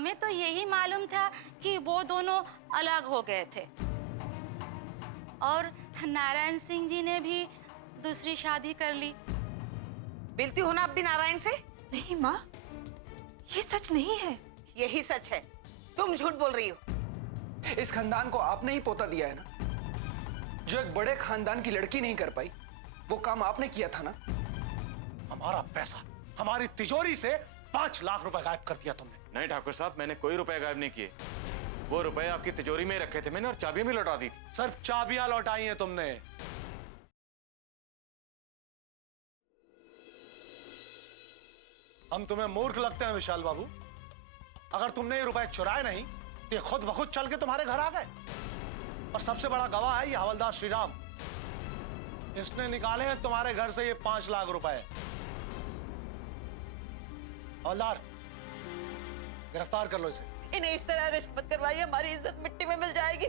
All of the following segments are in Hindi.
हमें तो यही मालूम था कि वो दोनों अलग हो गए थे और नारायण सिंह जी ने भी दूसरी शादी कर ली। मिलती हो ना अपनी नारायण से? नहीं माँ, ये सच नहीं है। यही सच है, तुम झूठ बोल रही हो। इस खानदान को आपने ही पोता दिया है ना। जो एक बड़े खानदान की लड़की नहीं कर पाई, वो काम आपने किया था ना। हमारा पैसा हमारी तिजोरी से 5 लाख रुपए गायब कर दिया तुमने। नहीं ठाकुर साहब, मैंने कोई रुपए गायब नहीं किए। वो रुपए आपकी तिजोरी में रखे थे मैंने, और चाबियां भी लौटा दी थी। सिर्फ चाबियां लौटाई हैं तुमने। हम तुम्हें मूर्ख लगते हैं विशाल बाबू? अगर तुमने ये रुपए चुराए नहीं तो ये खुद ब खुद चल के तुम्हारे घर आ गए। और सबसे बड़ा गवाह है ये हवलदार श्रीराम। इसने निकाले हैं तुम्हारे घर से ये 5 लाख रुपए। हवलदार, गिरफ्तार कर लो इसे। इन्हें इस तरह अरेस्ट मत करवाइए, हमारी इज्जत मिट्टी में मिल जाएगी।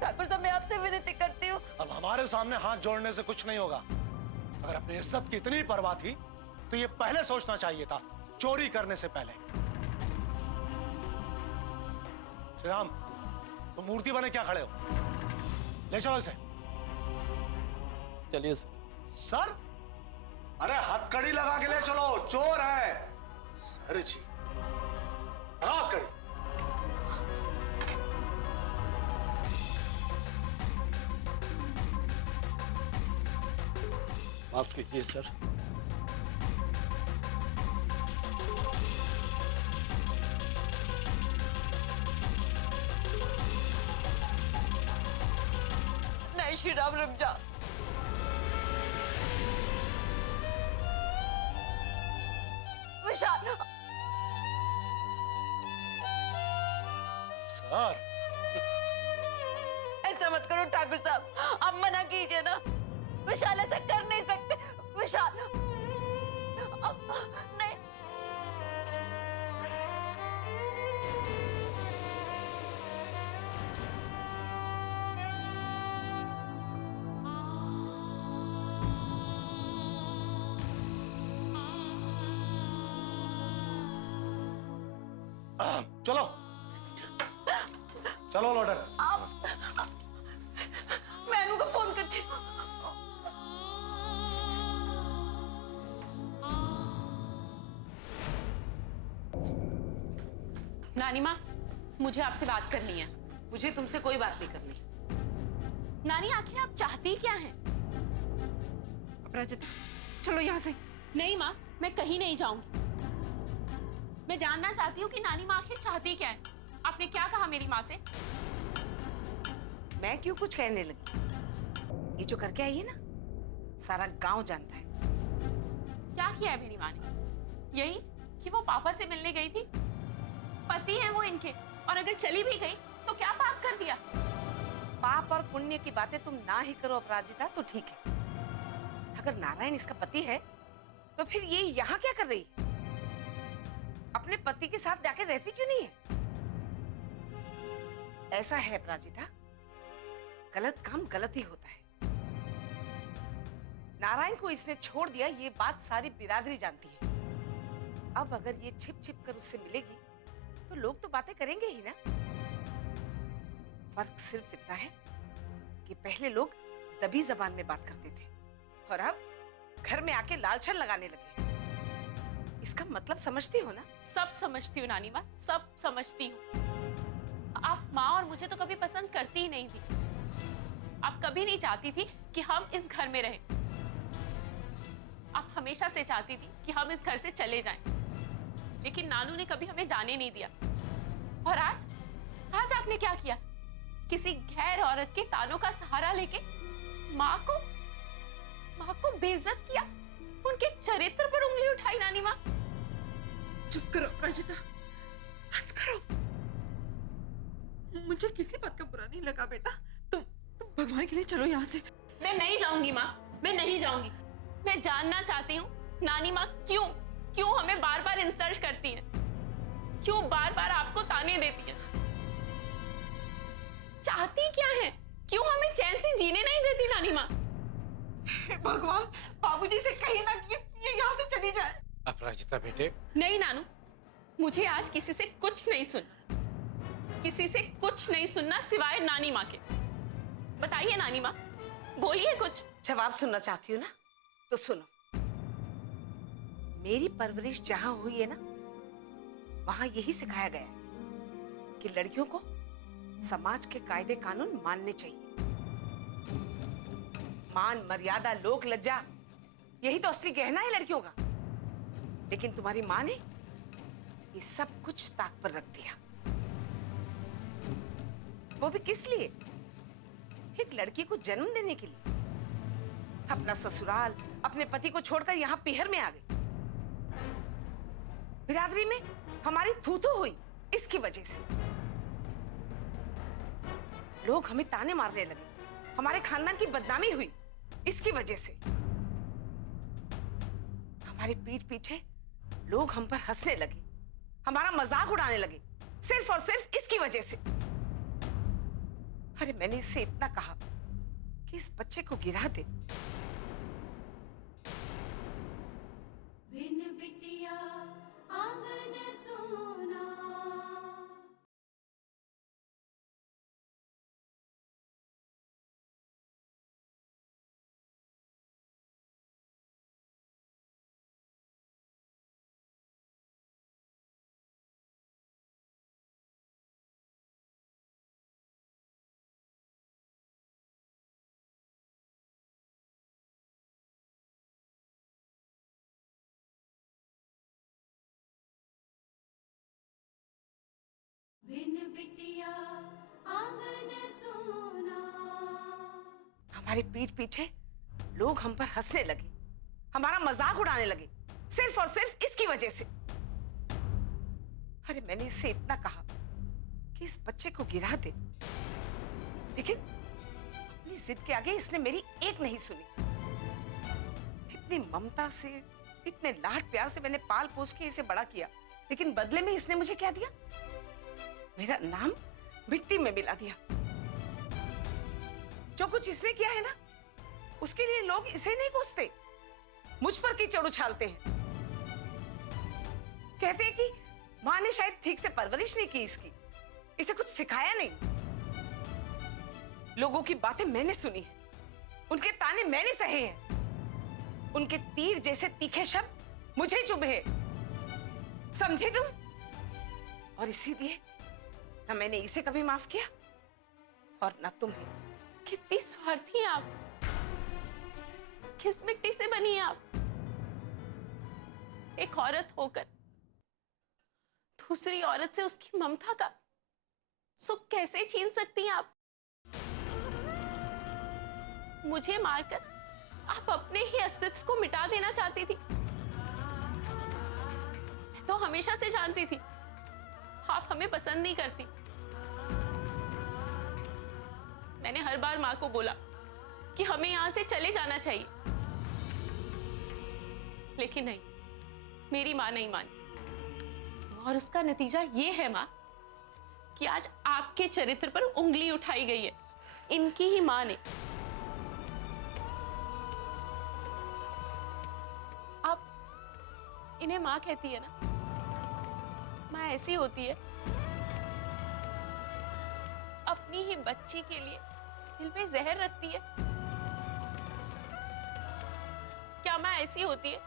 ठाकुर साहब, मैं आपसे विनती करती हूँ। अब हमारे सामने हाथ जोड़ने से कुछ नहीं होगा। अगर अपनी इज्जत की इतनी परवाह थी तो ये पहले सोचना चाहिए था, चोरी करने से पहले। श्रीराम, तुम मूर्ति बने क्या खड़े हो? ले चलो इसे। चलिए सर। सर? अरे हथकड़ी लगा के ले चलो, चोर है। सर जी, हथकड़ी। माफ कीजिए सर। नहीं श्रीराम, रुक जा। विशाल। सर, ऐसा मत करो ठाकुर साहब, आप मना कीजिए ना। विशाल ऐसा कर नहीं सकते। विशाल, नहीं। चलो चलो लौटन। मैं अनु को फोन करती हूँ। नानी माँ, मुझे आपसे बात करनी है। मुझे तुमसे कोई बात नहीं करनी। नानी, आखिर आप चाहती क्या हैं? अपराजिता, चलो यहाँ से। नहीं माँ, मैं कहीं नहीं जाऊंगी। मैं जानना चाहती हूँ कि नानी माँ आखिर चाहती क्या है। आपने क्या कहा मेरी माँ से? मैं क्यों कुछ कहने लगी? ये जो करके आई है ना, सारा गांव जानता है। क्या किया है मेरी माँ ने? यही कि वो पापा से मिलने गई थी। पति हैं वो इनके, और अगर चली भी गई तो क्या पाप कर दिया? पाप और पुण्य की बातें तुम ना ही करो अपराजिता, तो ठीक है। अगर नारायण इसका पति है तो फिर ये यहाँ क्या कर रही है? अपने पति के साथ जाके रहती क्यों नहीं है? ऐसा है अपराजिता, गलत काम गलत ही होता है। नारायण को इसने छोड़ दिया, ये बात सारी बिरादरी जानती है। अब अगर ये छिप छिप कर उससे मिलेगी तो लोग तो बातें करेंगे ही ना। फर्क सिर्फ इतना है कि पहले लोग दबी जबान में बात करते थे और अब घर में आके लालछन लगाने लगे। इसका मतलब समझती हो ना? सब समझती हूँ नानी माँ, सब समझती हूँ। आप माँ और मुझे तो कभी पसंद करती ही नहीं थी। आप कभी नहीं चाहती थी कि हम इस घर में रहें। आप हमेशा से चाहती थी कि हम इस घर से चले जाएं। लेकिन नानू ने कभी हमें जाने नहीं दिया। और आज आपने क्या किया? किसी गैर औरत के तानों का सहारा लेके माँ को बेइज्जत किया, उनके चरित्र पर उंगली उठाई। नानी माँ, चुप करो अपराजिता, बस करो। मुझे किसी बात का बुरा नहीं लगा बेटा। तुम भगवान के लिए चलो यहाँ से। मैं नहीं जाऊंगी माँ, मैं नहीं जाऊंगी। मैं जानना चाहती हूँ नानी माँ क्यों हमें बार बार इंसल्ट करती हैं? क्यों बार बार आपको ताने देती हैं? चाहती क्या है? क्यों हमें चैन से जीने नहीं देती नानी माँ? भगवान, बाबूजी से कहीं ना कि ये यहाँ से चली जाए। अपराजिता बेटे। नहीं नानू, मुझे आज किसी से कुछ नहीं सुनना, किसी से कुछ नहीं सुनना सिवाय नानी माँ के। बताइए नानी माँ, बोलिए कुछ। जवाब सुनना चाहती हो ना, तो सुनो। मेरी परवरिश जहां हुई है ना, वहां यही सिखाया गया है कि लड़कियों को समाज के कायदे कानून मानने चाहिए। मान, मर्यादा, लोक लज्जा, यही तो असली गहना है लड़कियों का। लेकिन तुम्हारी माँ ने ये सब कुछ ताक पर रख दिया। वो भी किस लिए? एक लड़की को जन्म देने के लिए। अपना ससुराल, अपने पति को छोड़कर यहां पीहर में आ गई। बिरादरी में हमारी थू-थू हुई इसकी वजह से। लोग हमें ताने मारने लगे, हमारे खानदान की बदनामी हुई इसकी वजह से। हमारी पीठ पीछे लोग हम पर हंसने लगे, हमारा मजाक उड़ाने लगे, सिर्फ और सिर्फ इसकी वजह से। अरे मैंने इससे इतना कहा कि इस बच्चे को गिरा दे। बिन बिटिया आंगन सोना। बिन बिटिया आंगन सोना। हमारी पीठ पीछे लोग हम पर हंसने लगे, हमारा मजाक उड़ाने लगे, सिर्फ और सिर्फ इसकी वजह से। अरे मैंने इससे इतना कहा कि इस बच्चे को गिरा दे, लेकिन अपनी जिद के आगे इसने मेरी एक नहीं सुनी। इतनी ममता से, इतने लाड प्यार से मैंने पाल पोस के इसे बड़ा किया, लेकिन बदले में इसने मुझे क्या दिया? मेरा नाम मिट्टी में मिला दिया। जो कुछ इसने किया है ना, उसके लिए लोग इसे नहीं कोसते, मुझ पर कीचड़ उछालते हैं। कहते हैं कि मां ने शायद ठीक से परवरिश नहीं की इसकी, इसे कुछ सिखाया नहीं। लोगों की बातें मैंने सुनी है, उनके ताने मैंने सहे हैं, उनके तीर जैसे तीखे शब्द मुझे चुभे हैं। समझे तुम? और इसीलिए ना मैंने इसे कभी माफ किया और ना तुम्हें। कितनी स्वार्थी हैं आप, किस मिट्टी से बनी हैं आप? एक औरत होकर दूसरी औरत से उसकी ममता का सुख कैसे छीन सकती हैं आप? मुझे मारकर आप अपने ही अस्तित्व को मिटा देना चाहती थी। मैं तो हमेशा से जानती थी आप हमें पसंद नहीं करती। मैंने हर बार मां को बोला कि हमें यहां से चले जाना चाहिए, लेकिन नहीं, मेरी मां नहीं मानी। और उसका नतीजा ये है मां कि आज आपके चरित्र पर उंगली उठाई गई है, इनकी ही मां ने। आप इन्हें मां कहती है ना? मां ऐसी होती है, अपनी ही बच्ची के लिए दिल पे जहर रखती है। क्या मां ऐसी होती है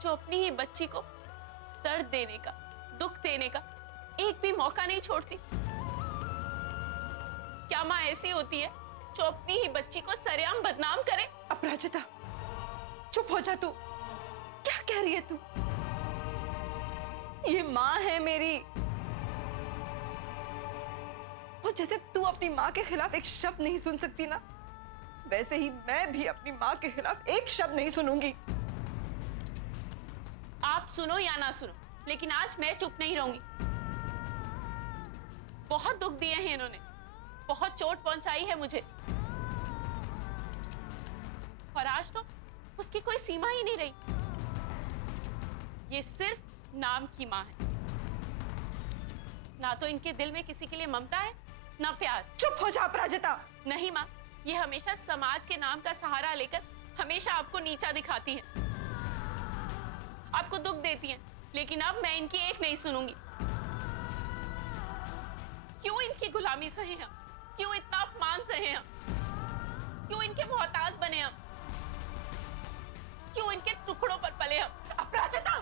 जो अपनी ही बच्ची को दर्द देने का, दुख देने का एक भी मौका नहीं छोड़ती? क्या मां ऐसी होती है जो अपनी ही बच्ची को सरेआम बदनाम करे? अपराजिता, चुप हो जा तू। क्या कह रही है तू? ये माँ है मेरी। और जैसे तू अपनी माँ के खिलाफ एक शब्द नहीं सुन सकती ना, वैसे ही मैं भी अपनी माँ के खिलाफ एक शब्द नहीं सुनूंगी। आप सुनो या ना सुनो, लेकिन आज मैं चुप नहीं रहूंगी। बहुत दुख दिए हैं इन्होंने, बहुत चोट पहुंचाई है मुझे, और आज तो उसकी कोई सीमा ही नहीं रही। ये सिर्फ नाम की मां है, ना तो इनके दिल में किसी के लिए ममता है, ना प्यार। चुप हो जा अपराजिता। नहीं मां, ये हमेशा समाज के नाम का सहारा लेकर हमेशा आपको नीचा दिखाती हैं, आपको दुख देती हैं, लेकिन अब मैं इनकी एक नहीं सुनूंगी। क्यों इनकी गुलामी सहे हम? क्यों इतना अपमान सहे हम? क्यों इनके मोहताज बने हम? क्यों इनके टुकड़ों पर पले हम? अपराजिता!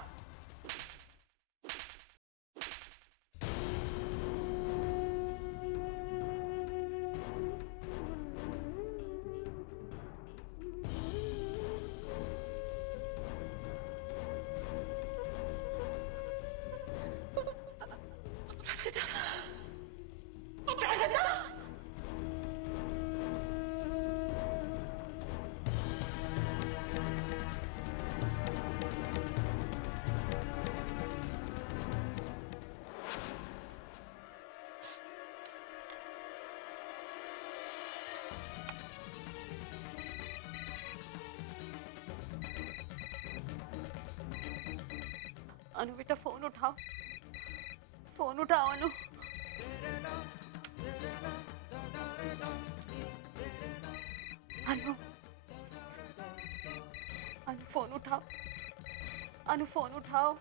अनु बेटा फोन उठाओ, फोन उठाओ अनु। अनु, अनु फोन उठाओ, अनु फोन उठाओ।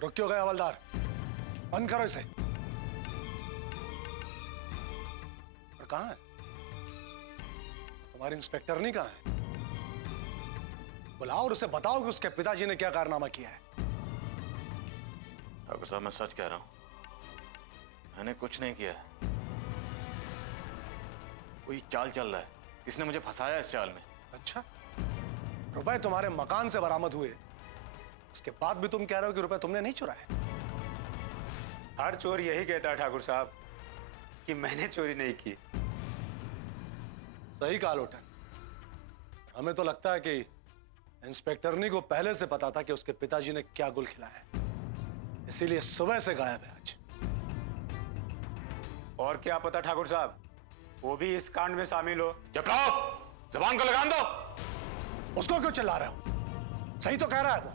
रुक क्यों गए हवलदार? बंद करो इसे। और कहाँ है तुम्हारी इंस्पेक्टर? नहीं कहाँ है? बुलाओ और उसे बताओ कि उसके पिताजी ने क्या कारनामा किया है। ठाकुर साहब, मैं सच कह रहा हूं, मैंने कुछ नहीं किया है। कोई चाल चल रहा है, किसने मुझे फंसाया इस चाल में। अच्छा, रुपए तुम्हारे मकान से बरामद हुए, उसके बाद भी तुम कह रहे हो कि रुपए तुमने नहीं चुराए। हर चोर यही कहता है ठाकुर साहब कि मैंने चोरी नहीं की। सही कहा लोटन। हमें तो लगता है कि इंस्पेक्टरनी को पहले से पता था कि उसके पिताजी ने क्या गुल खिलाया है, इसीलिए सुबह से गायब है आज। और क्या पता ठाकुर साहब, वो भी इस कांड में शामिल हो। चुप रहो, जबान को लगाम दो। उसको क्यों चिल्ला रहे हो? सही तो कह रहा है वो।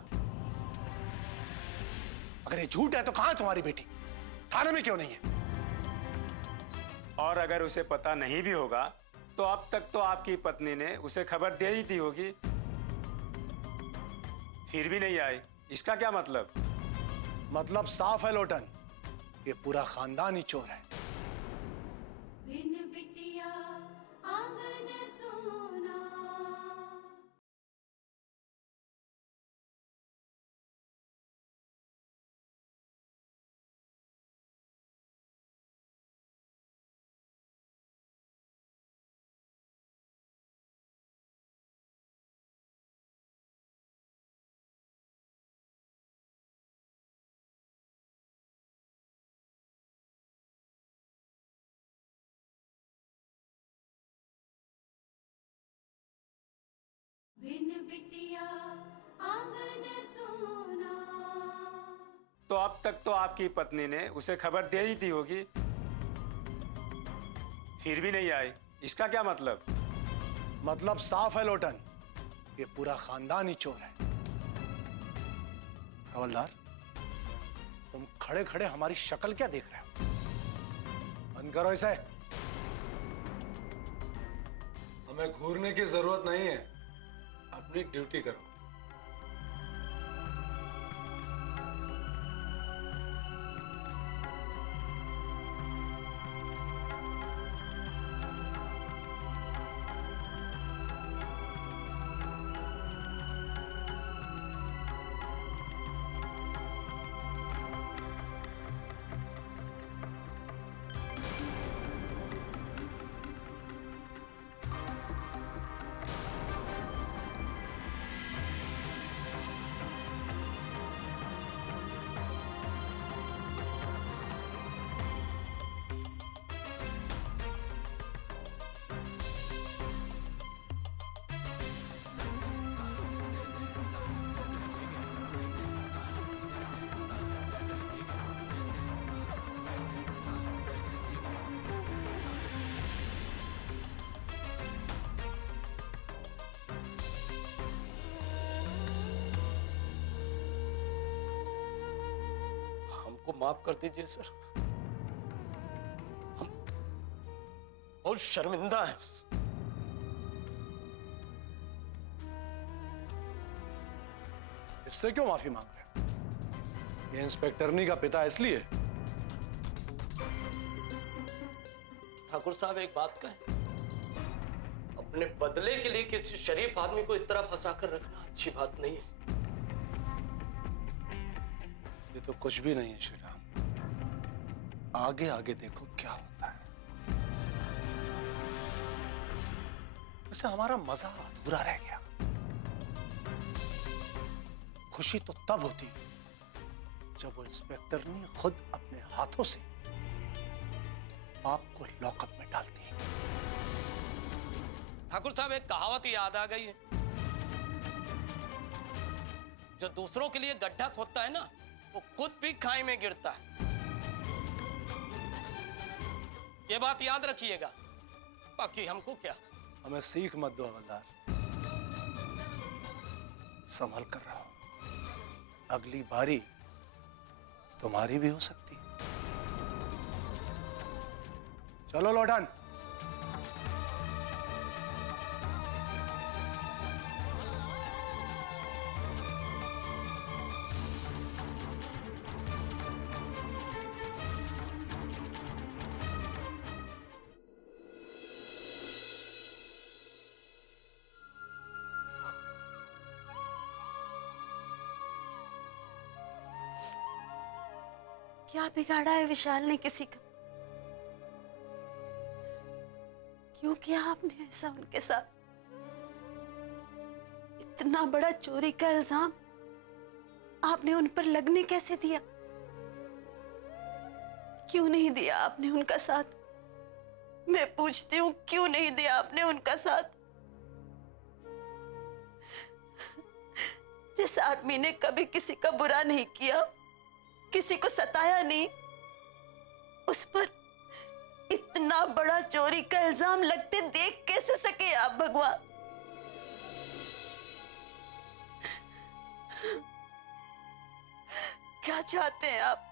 अगर ये झूठ है तो कहां है तुम्हारी बेटी? थाने में क्यों नहीं है? और अगर उसे पता नहीं भी होगा तो अब तक तो आपकी पत्नी ने उसे खबर दे ही दी होगी, फिर भी नहीं आई। इसका क्या मतलब? मतलब साफ है लोटन, ये पूरा खानदान ही चोर है। बिन बिटिया आंगन सोना। बिन बिटिया आंगन सोना। तो अब तक तो आपकी पत्नी ने उसे खबर दे ही दी होगी, फिर भी नहीं आई। इसका क्या मतलब? मतलब साफ है लोटन, ये पूरा खानदान ही चोर है। हवलदार, तुम खड़े खड़े हमारी शक्ल क्या देख रहे हो? बंद करो इसे। हमें घूरने की जरूरत नहीं है, अपनी ड्यूटी करो। हमको माफ कर दीजिए सर। बहुत शर्मिंदा हैं। इससे क्यों माफी मांग रहे हो? ये इंस्पेक्टरनी का पिता इसलिए। ठाकुर साहब एक बात कहें, अपने बदले के लिए किसी शरीफ आदमी को इस तरह फंसा कर रखना अच्छी बात नहीं है। ये तो कुछ भी नहीं है श्रीराम, आगे आगे देखो क्या होता है। इससे हमारा मजा अधूरा रह गया। खुशी तो तब होती जब वो इंस्पेक्टर ने खुद अपने हाथों से बाप को लॉकअप में डालती। ठाकुर साहब एक कहावत याद आ गई है, जो दूसरों के लिए गड्ढा खोदता है ना, वो खुद भी खाई में गिरता है। ये बात याद रखिएगा। बाकी हमको क्या, हमें सीख मत दो हवलदार, संभल कर रहो। अगली बारी तुम्हारी भी हो सकती। चलो लौटन। क्या बिगाड़ा है विशाल ने किसी का? क्यों किया आपने ऐसा उनके साथ? इतना बड़ा चोरी का इल्जाम आपने उन पर लगने कैसे दिया? क्यों नहीं दिया आपने उनका साथ? मैं पूछती हूँ, क्यों नहीं दिया आपने उनका साथ? जिस आदमी ने कभी किसी का बुरा नहीं किया, किसी को सताया नहीं, उस पर इतना बड़ा चोरी का इल्जाम लगते देख कैसे सके आप भगवान? क्या चाहते हैं आप?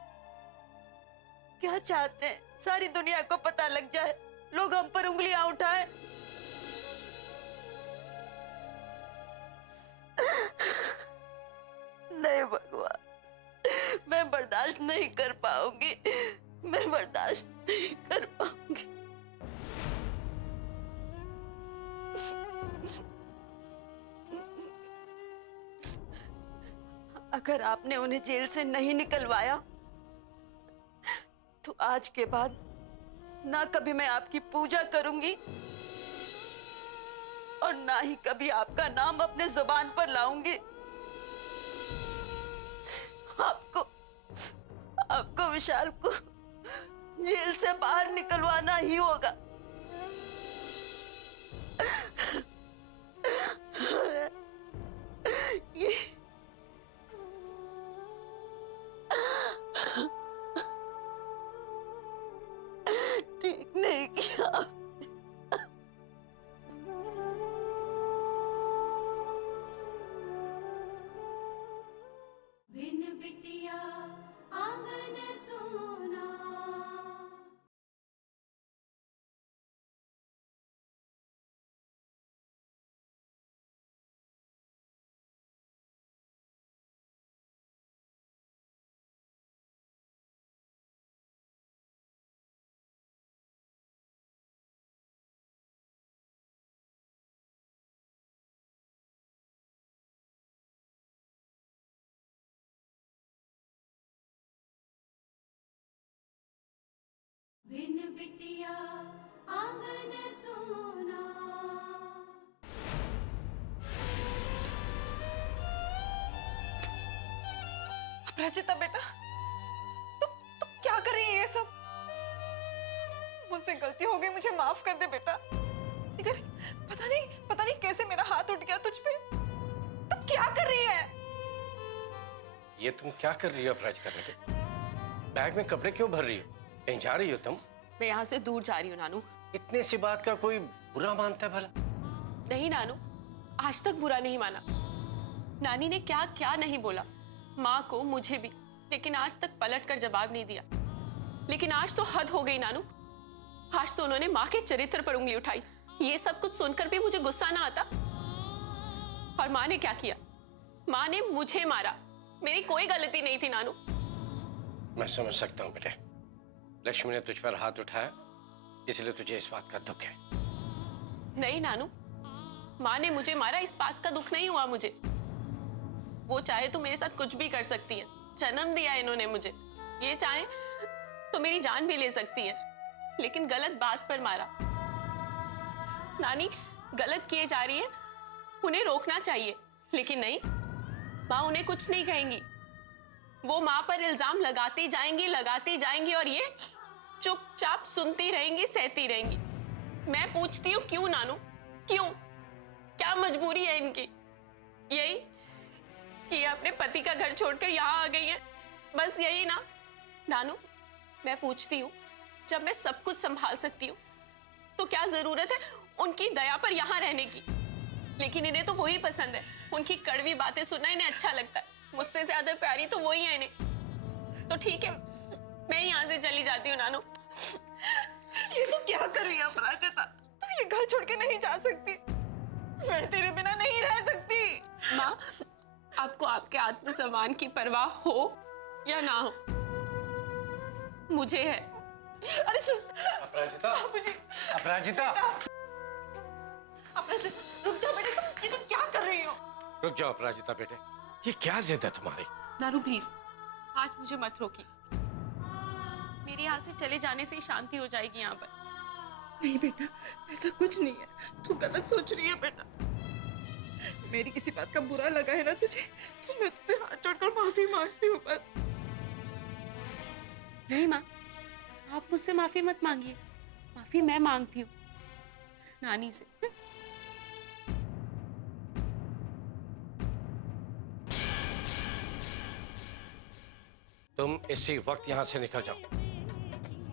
क्या चाहते हैं? सारी दुनिया को पता लग जाए, लोग हम पर उंगलियां उठाएं? नहीं भगवान, मैं बर्दाश्त नहीं कर पाऊंगी, मैं बर्दाश्त नहीं कर पाऊंगी। अगर आपने उन्हें जेल से नहीं निकलवाया तो आज के बाद ना कभी मैं आपकी पूजा करूंगी और ना ही कभी आपका नाम अपने जुबान पर लाऊंगी। आपको विशाल को जेल से बाहर निकलवाना ही होगा। ठीक नहीं किया। बिन बिटिया आंगन सोना। बिन बिटिया आंगन सोना। अपराजिता बेटा, तू क्या कर रही है ये सब? मुझसे गलती हो गई, मुझे माफ कर दे बेटा। लेकिन पता नहीं कैसे मेरा हाथ उठ गया तुझ पे। तू क्या कर रही है? ये तुम क्या कर रही हो अपराजिता बेटे? बैग में कपड़े क्यों भर रही हो? कहीं जा रही हो तुम? मैं यहाँ से दूर जा रही हूँ नानू। इतने सी बात का कोई बुरा मानता है भला? नहीं नानू, आज तक बुरा नहीं माना। नानी ने क्या क्या नहीं बोला, माँ को, मुझे भी, लेकिन आज तक पलट कर जवाब नहीं दिया। लेकिन आज तो हद हो गई नानू। आज तो उन्होंने माँ के चरित्र पर उंगली उठाई। ये सब कुछ सुनकर भी मुझे गुस्सा ना आता। और माँ ने क्या किया? माँ ने मुझे मारा। मेरी कोई गलती नहीं थी नानू। मैं समझ सकता हूँ बेटे, लक्ष्मी ने तुझ पर हाथ उठाया इसलिए तुझे इस बात का दुख है। नहीं नानू, माँ ने मुझे मारा इस बात का दुख नहीं हुआ मुझे। वो चाहे तो मेरे साथ कुछ भी कर सकती है। जन्म दिया इन्होंने मुझे, ये चाहे तो मेरी जान भी ले सकती है, लेकिन गलत बात पर मारा। नानी गलत किए जा रही है, उन्हें रोकना चाहिए, लेकिन नहीं, माँ उन्हें कुछ नहीं कहेंगी। वो माँ पर इल्जाम लगाती जाएंगी और ये चुपचाप सुनती रहेंगी, सहती रहेंगी। मैं पूछती हूँ क्यों नानू, क्यों? क्या मजबूरी है इनकी? यही कि ये अपने पति का घर छोड़कर यहाँ आ गई है, बस यही ना? नानू मैं पूछती हूँ, जब मैं सब कुछ संभाल सकती हूँ तो क्या जरूरत है उनकी दया पर यहाँ रहने की? लेकिन इन्हें तो वही पसंद है, उनकी कड़वी बातें सुनना इन्हें अच्छा लगता है। मुझसे ज्यादा प्यारी तो वही है इन्हें। तो ठीक है, मैं यहाँ से चली जाती हूँ नानू। ये तो क्या कर रही है अपराजिता? तू ये घर छोड़ के नहीं जा सकती। मैं तेरे बिना नहीं रह सकती। माँ, आपको आपके आत्मसम्मान की परवाह हो या ना हो, मुझे है। अरे सुन अपराजिता, बाबूजी, अपराजिता, अपराजिता रुक जाओ बेटे, तुम क्या कर रही हो? रुक जाओ अपराजिता बेटे, ये क्या जिद है तुम्हारी? नानू प्लीज, आज मुझे मत रोकी। मेरे यहाँ से चले जाने से ही शांति हो जाएगी यहाँ पर। नहीं बेटा, ऐसा कुछ नहीं है, तू गलत सोच रही है बेटा। मेरी किसी बात का बुरा लगा है ना तुझे, तो मैं तुझसे हाथ जोड़कर माफी मांगती हूँ बस। नहीं माँ, आप मुझसे माफी मत मांगिए, माफी मैं मांगती हूँ नानी से। तुम इसी वक्त यहाँ से निकल जाओ,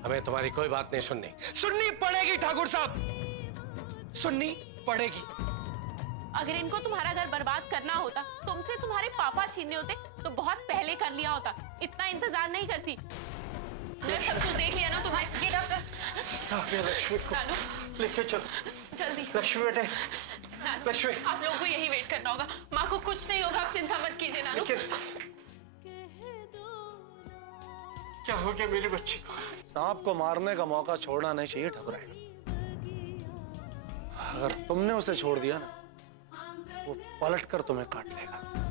हमें तुम्हारी कोई बात नहीं सुननी। सुननी पड़ेगी ठाकुर साहब, सुननी पड़ेगी। अगर इनको तुम्हारा घर बर्बाद करना होता, तुमसे तुम्हारे पापा छीनने होते तो बहुत पहले कर लिया होता। इतना इंतजार नहीं करती। मैं सब कुछ देख लिया ना तुम्हारे। जी डॉक्टर। लक्ष्मी को नानू लेके चलो। जल्दी। लक्ष्मी बेटे, नानू लक्ष्मी। आप लोगों को यही वेट करना होगा। माँ को कुछ नहीं होगा, आप चिंता मत कीजिए नानू। क्या हो गया मेरी बच्ची को? सांप को मारने का मौका छोड़ना नहीं चाहिए ठकुराइन। अगर तुमने उसे छोड़ दिया ना, वो पलट कर तुम्हें काट लेगा।